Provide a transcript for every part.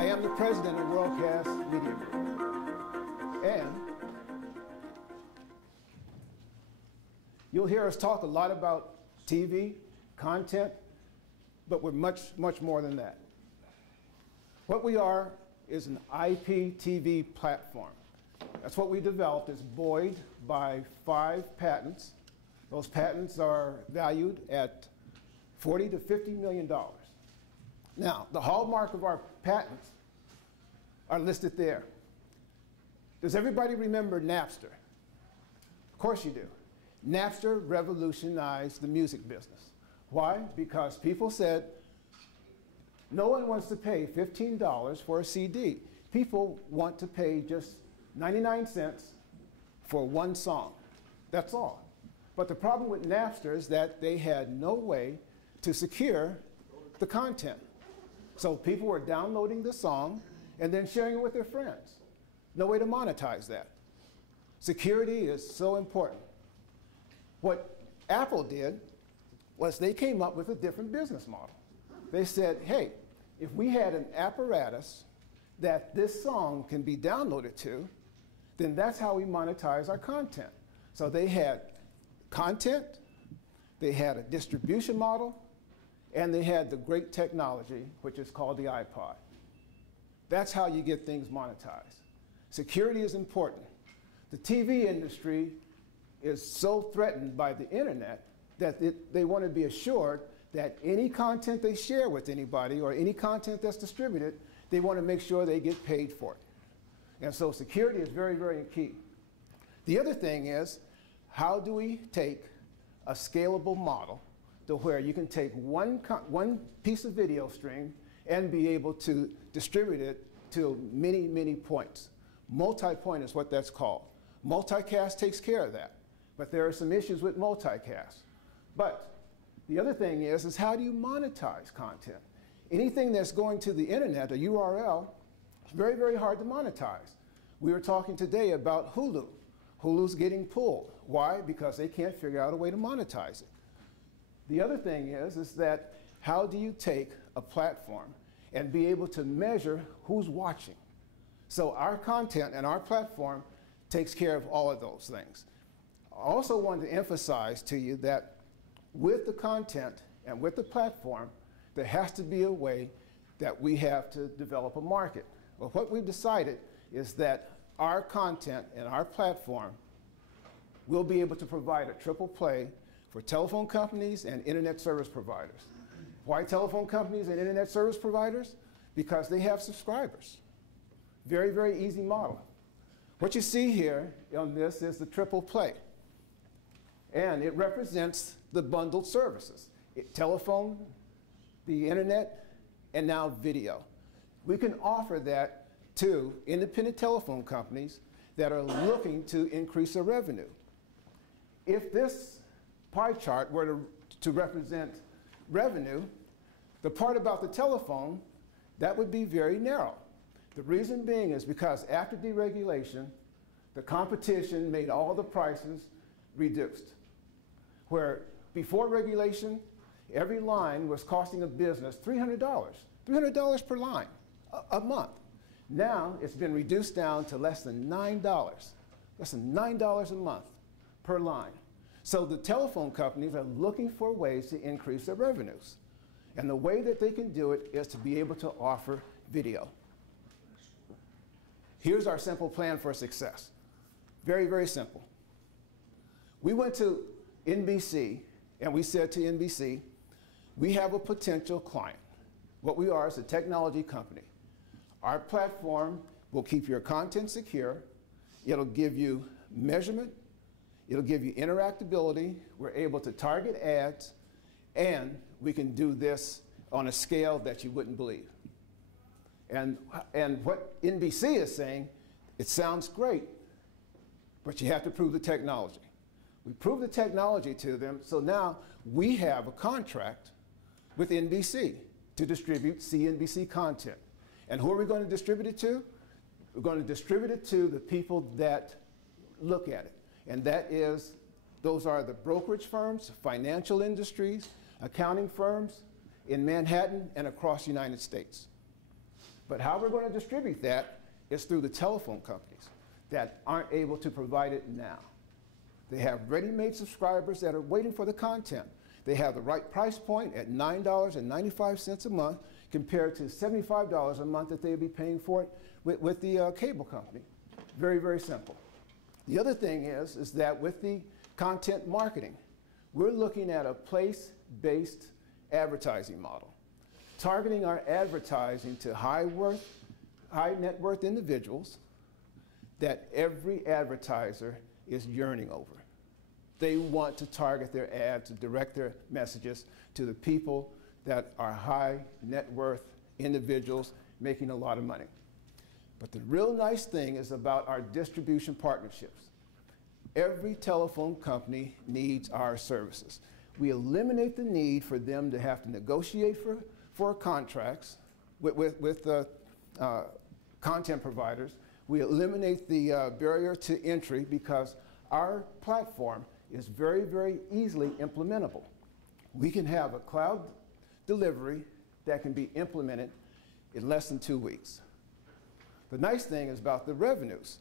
I am the president of Worldcast Media Group. And you'll hear us talk a lot about TV, content, but we're much, much more than that. What we are is an IPTV platform. That's what we developed. It's buoyed by 5 patents. Those patents are valued at $40 to $50 million. Now, the hallmark of our patents are listed there. Does everybody remember Napster? Of course you do. Napster revolutionized the music business. Why? Because people said, no one wants to pay $15 for a CD. People want to pay just 99 cents for one song. That's all. But the problem with Napster is that they had no way to secure the content. So people were downloading the song and then sharing it with their friends. No way to monetize that. Security is so important. What Apple did was they came up with a different business model. They said, hey, if we had an apparatus that this song can be downloaded to, then that's how we monetize our content. So they had content, they had a distribution model, and they had the great technology, which is called the iPod. That's how you get things monetized. Security is important. The TV industry is so threatened by the internet that they want to be assured that any content they share with anybody or any content that's distributed, they want to make sure they get paid for it. And so security is very, very key. The other thing is, how do we take a scalable model to where you can take one piece of video stream and be able to distribute it to many, many points. Multi-point is what that's called. Multicast takes care of that. But there are some issues with multicast. But the other thing is how do you monetize content? Anything that's going to the internet, a URL, it's very, very hard to monetize. We were talking today about Hulu. Hulu's getting pulled. Why? Because they can't figure out a way to monetize it. The other thing is that how do you take a platform and be able to measure who's watching? So our content and our platform takes care of all of those things. I also wanted to emphasize to you that with the content and with the platform, there has to be a way that we have to develop a market. Well, what we've decided is that our content and our platform will be able to provide a triple play for telephone companies and internet service providers. Why telephone companies and internet service providers? Because they have subscribers. Very, very easy model. What you see here on this is the triple play. And it represents the bundled services. Telephone, the internet, and now video. We can offer that to independent telephone companies that are looking to increase their revenue. If this pie chart were to represent revenue, the part about the telephone, that would be very narrow. The reason being is because after deregulation, the competition made all the prices reduced. Where before regulation, every line was costing a business $300 per line a month. Now it's been reduced down to less than $9, less than $9 a month per line. So the telephone companies are looking for ways to increase their revenues. And the way that they can do it is to be able to offer video. Here's our simple plan for success. Very, very simple. We went to NBC and we said to NBC, we have a potential client. What we are is a technology company. Our platform will keep your content secure. It'll give you measurement. It'll give you interactability. We're able to target ads. And we can do this on a scale that you wouldn't believe. And what NBC is saying, it sounds great, but you have to prove the technology. We proved the technology to them, so now we have a contract with NBC to distribute CNBC content. And who are we going to distribute it to? We're going to distribute it to the people that look at it. And that is, those are the brokerage firms, financial industries, accounting firms in Manhattan and across the United States. But how we're going to distribute that is through the telephone companies that aren't able to provide it now. They have ready-made subscribers that are waiting for the content. They have the right price point at $9.95 a month compared to $75 a month that they'd be paying for it with the cable company. Very, very simple. The other thing is that with the content marketing, we're looking at a place-based advertising model, targeting our advertising to high net worth individuals that every advertiser is yearning over. They want to target their ads, to direct their messages to the people that are high net worth individuals making a lot of money. But the real nice thing is about our distribution partnerships. Every telephone company needs our services. We eliminate the need for them to have to negotiate for contracts with content providers. We eliminate the barrier to entry because our platform is very, very easily implementable. We can have a cloud delivery that can be implemented in less than 2 weeks. The nice thing is about the revenues.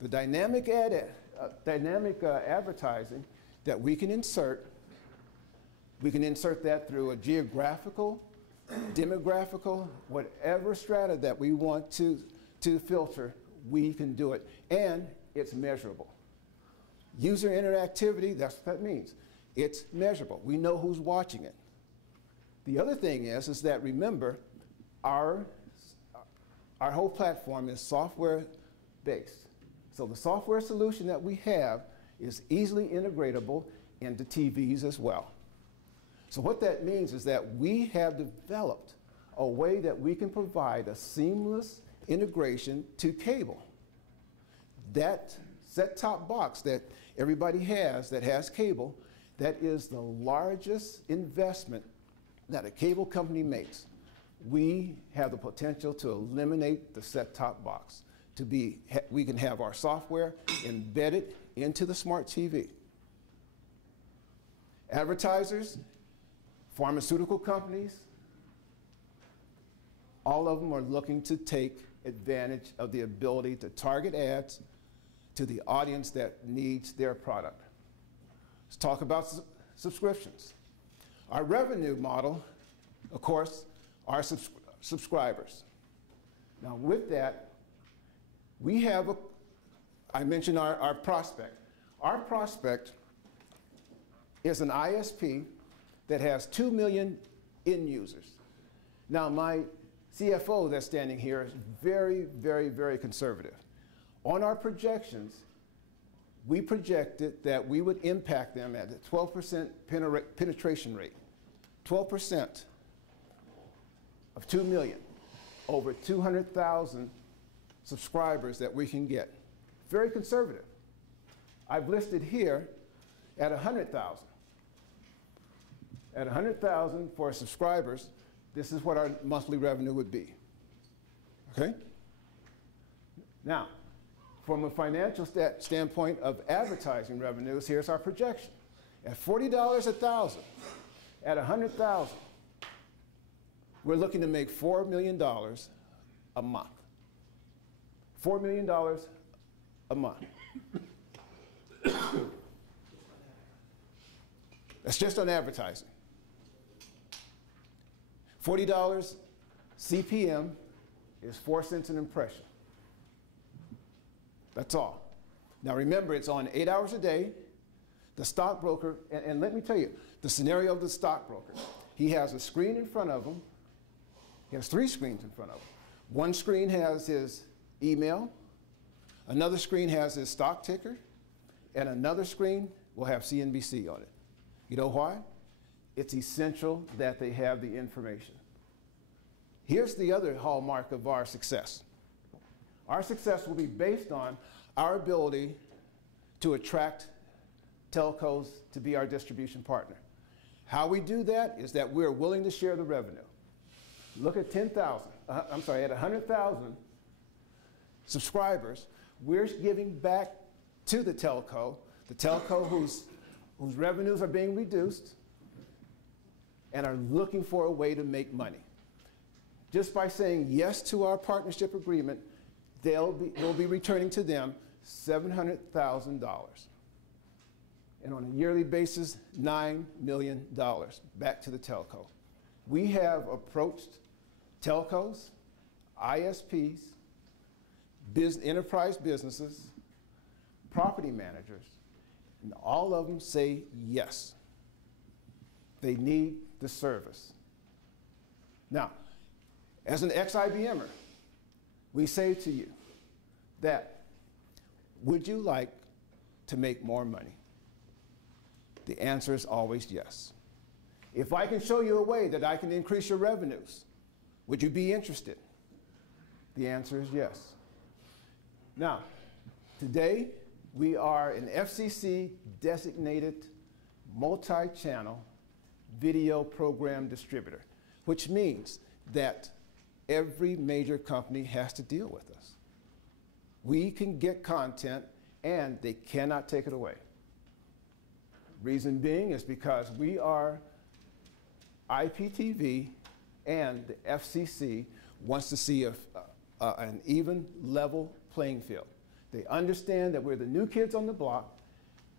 The dynamic advertising that we can insert that through a geographical, demographical, whatever strata that we want to filter, we can do it. And it's measurable. User interactivity, that's what that means. It's measurable. We know who's watching it. The other thing is that remember, our whole platform is software-based. So the software solution that we have is easily integratable into TVs as well. So what that means is that we have developed a way that we can provide a seamless integration to cable. That set-top box that everybody has that has cable, that is the largest investment that a cable company makes. We have the potential to eliminate the set-top box. We can have our software embedded into the smart TV. Advertisers, pharmaceutical companies, all of them are looking to take advantage of the ability to target ads to the audience that needs their product. Let's talk about subscriptions. Our revenue model, of course, are subscribers. Now with that, we have I mentioned our prospect. Our prospect is an ISP that has 2 million end users. Now my CFO that's standing here is very, very, very conservative. On our projections, we projected that we would impact them at a 12% penetration rate. 12% of 2 million, over 200,000 subscribers that we can get. Very conservative. I've listed here at 100,000. At 100,000 for subscribers, this is what our monthly revenue would be. Okay? Now, from a financial standpoint of advertising revenues, here's our projection. At $40 a thousand, at 100,000, we're looking to make $4 million a month. $4 million a month. That's just on advertising. $40 CPM is 4 cents an impression. That's all. Now remember, it's on 8 hours a day. The stockbroker, and let me tell you, the scenario of the stockbroker, he has a screen in front of him. He has 3 screens in front of him. One screen has his email, another screen has his stock ticker, and another screen will have CNBC on it. You know why? It's essential that they have the information. Here's the other hallmark of our success. Our success will be based on our ability to attract telcos to be our distribution partner. How we do that is that we're willing to share the revenue. Look at at 100,000 subscribers, we're giving back to the telco whose revenues are being reduced and are looking for a way to make money. just by saying yes to our partnership agreement, we'll be returning to them $700,000. And on a yearly basis, $9 million back to the telco. We have approached telcos, ISPs, enterprise businesses, property managers, and all of them say yes. They need the service. Now, as an ex-IBMer, we say to you that, would you like to make more money? The answer is always yes. If I can show you a way that I can increase your revenues, would you be interested? The answer is yes. Now, today, we are an FCC designated multi-channel video program distributor, which means that every major company has to deal with us. We can get content and they cannot take it away. Reason being is because we are IPTV and the FCC wants to see an even level playing field. They understand that we're the new kids on the block,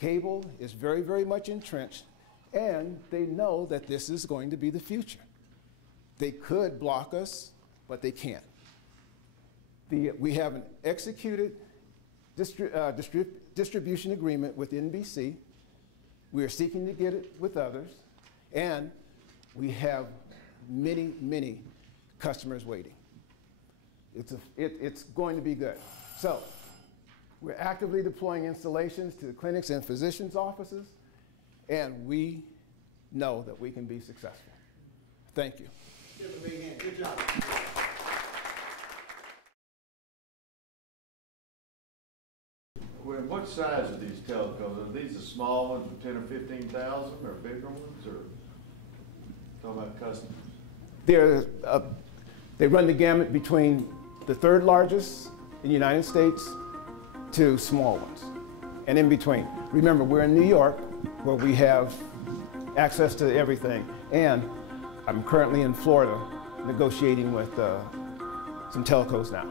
cable is very, very much entrenched, and they know that this is going to be the future. They could block us, but they can't. We have an executed distribution agreement with NBC. We are seeking to get it with others, and we have many, many customers waiting. It's going to be good. So we're actively deploying installations to the clinics and physicians' offices, and we know that we can be successful. Thank you. Give a big hand. Good job. What size are these telcos? Are these the small ones with 10 or 15,000, or bigger ones, or talking about customers? They run the gamut between the third largest in the United States to small ones, and in between. Remember, we're in New York, where we have access to everything, and I'm currently in Florida negotiating with some telcos now.